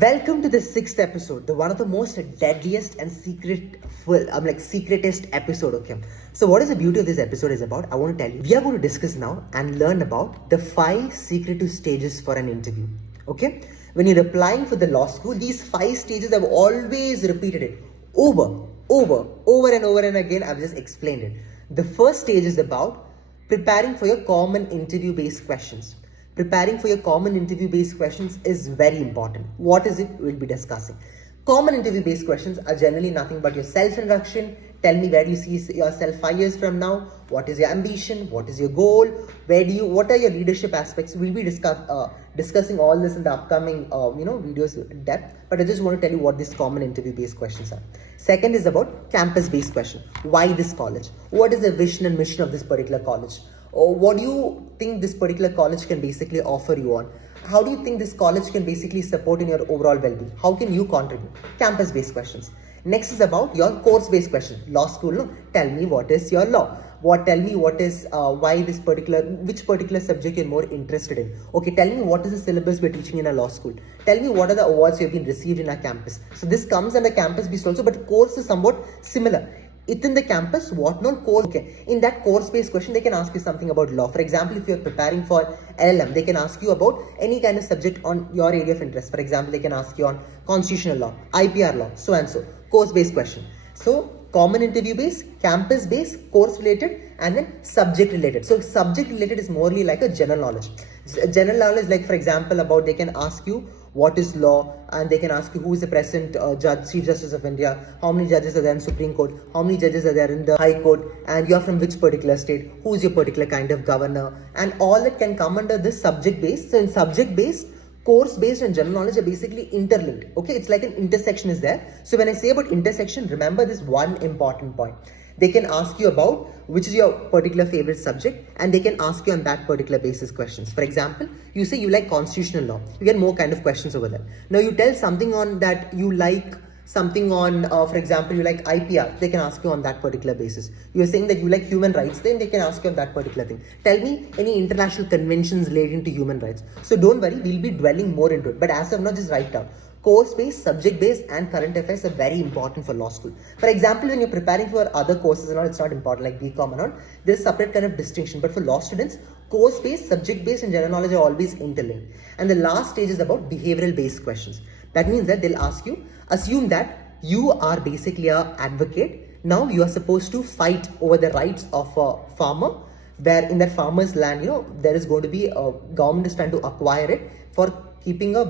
Welcome to the sixth episode, the one of the most deadliest and secretest episode. Okay, so what is the beauty of this episode is about? I want to tell you. We are going to discuss now and learn about the 5 secretive stages for an interview. Okay, when you're applying for the law school, these 5 stages I've always repeated it over and over and again. I've just explained it. The first stage is about preparing for your common interview-based questions. Preparing for your common interview-based questions is very important. What is it? We'll be discussing. Common interview-based questions are generally nothing but your self-introduction. Tell me where you see yourself 5 years from now. What is your ambition? What is your goal? What are your leadership aspects? We'll be discussing all this in the upcoming videos in depth. But I just want to tell you what these common interview-based questions are. Second is about campus-based question. Why this college? What is the vision and mission of this particular college? Or what do you think this particular college can basically offer you on? How do you think this college can basically support in your overall well-being? How can you contribute? Campus-based questions. Next is about your course-based question. Law school, no? Tell me what is your law? Tell me what is, which particular subject you're more interested in. Okay, tell me what is the syllabus we're teaching in a law school. Tell me what are the awards you've been received in our campus. So this comes under campus-based also, but course is somewhat similar. Within the campus, what not course? Okay, in that course-based question, they can ask you something about law. For example, if you're preparing for LLM, they can ask you about any kind of subject on your area of interest. For example, they can ask you on constitutional law, IPR law, so and so. Course-based question. So, common interview-based, campus-based, course-related, and then subject-related. So, subject-related is morely like a general knowledge. General knowledge, like for example, about they can ask you what is law, and they can ask you who is the present Chief Justice of India, how many judges are there in Supreme Court, how many judges are there in the High Court, and you're from which particular state, who is your particular kind of governor, and all that can come under this subject-based. So, in subject-based, course-based and general knowledge are basically interlinked. Okay, it's like an intersection is there. So when I say about intersection, remember this one important point. They can ask you about which is your particular favorite subject, and they can ask you on that particular basis questions. For example, you say you like constitutional law. You get more kind of questions over there. Now you tell something on that you like something on, for example, you like IPR, they can ask you on that particular basis. You're saying that you like human rights, then they can ask you on that particular thing. Tell me any international conventions relating to human rights. So don't worry, we'll be dwelling more into it. But as of now, just write down. Course-based, subject-based, and current affairs are very important for law school. For example, when you're preparing for other courses and all, it's not important, like BCom and all, there's a separate kind of distinction. But for law students, course-based, subject-based, and general knowledge are always interlinked. And the last stage is about behavioral-based questions. That means that they'll ask you, assume that you are basically an advocate. Now you are supposed to fight over the rights of a farmer, where in that farmer's land, there is going to be a government is trying to acquire it for keeping a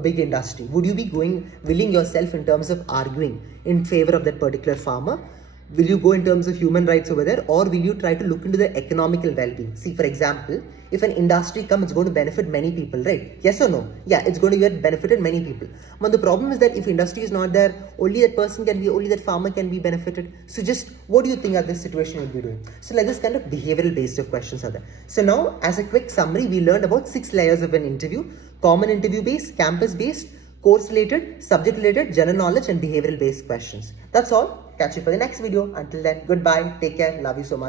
big industry. Would you be willing yourself in terms of arguing in favor of that particular farmer? Will you go in terms of human rights over there, or will you try to look into the economical well-being? See, for example, if an industry comes, it's going to benefit many people, right? Yes or no? Yeah, it's going to get benefited many people. But the problem is that if industry is not there, only that farmer can be benefited. So just what do you think at this situation you'll be doing? So like this kind of behavioral based of questions are there. So now, as a quick summary, we learned about 6 layers of an interview: common interview based, campus based, course related, subject related, general knowledge, and behavioral based questions. That's all. Catch you for the next video. Until then, goodbye. Take care. Love you so much.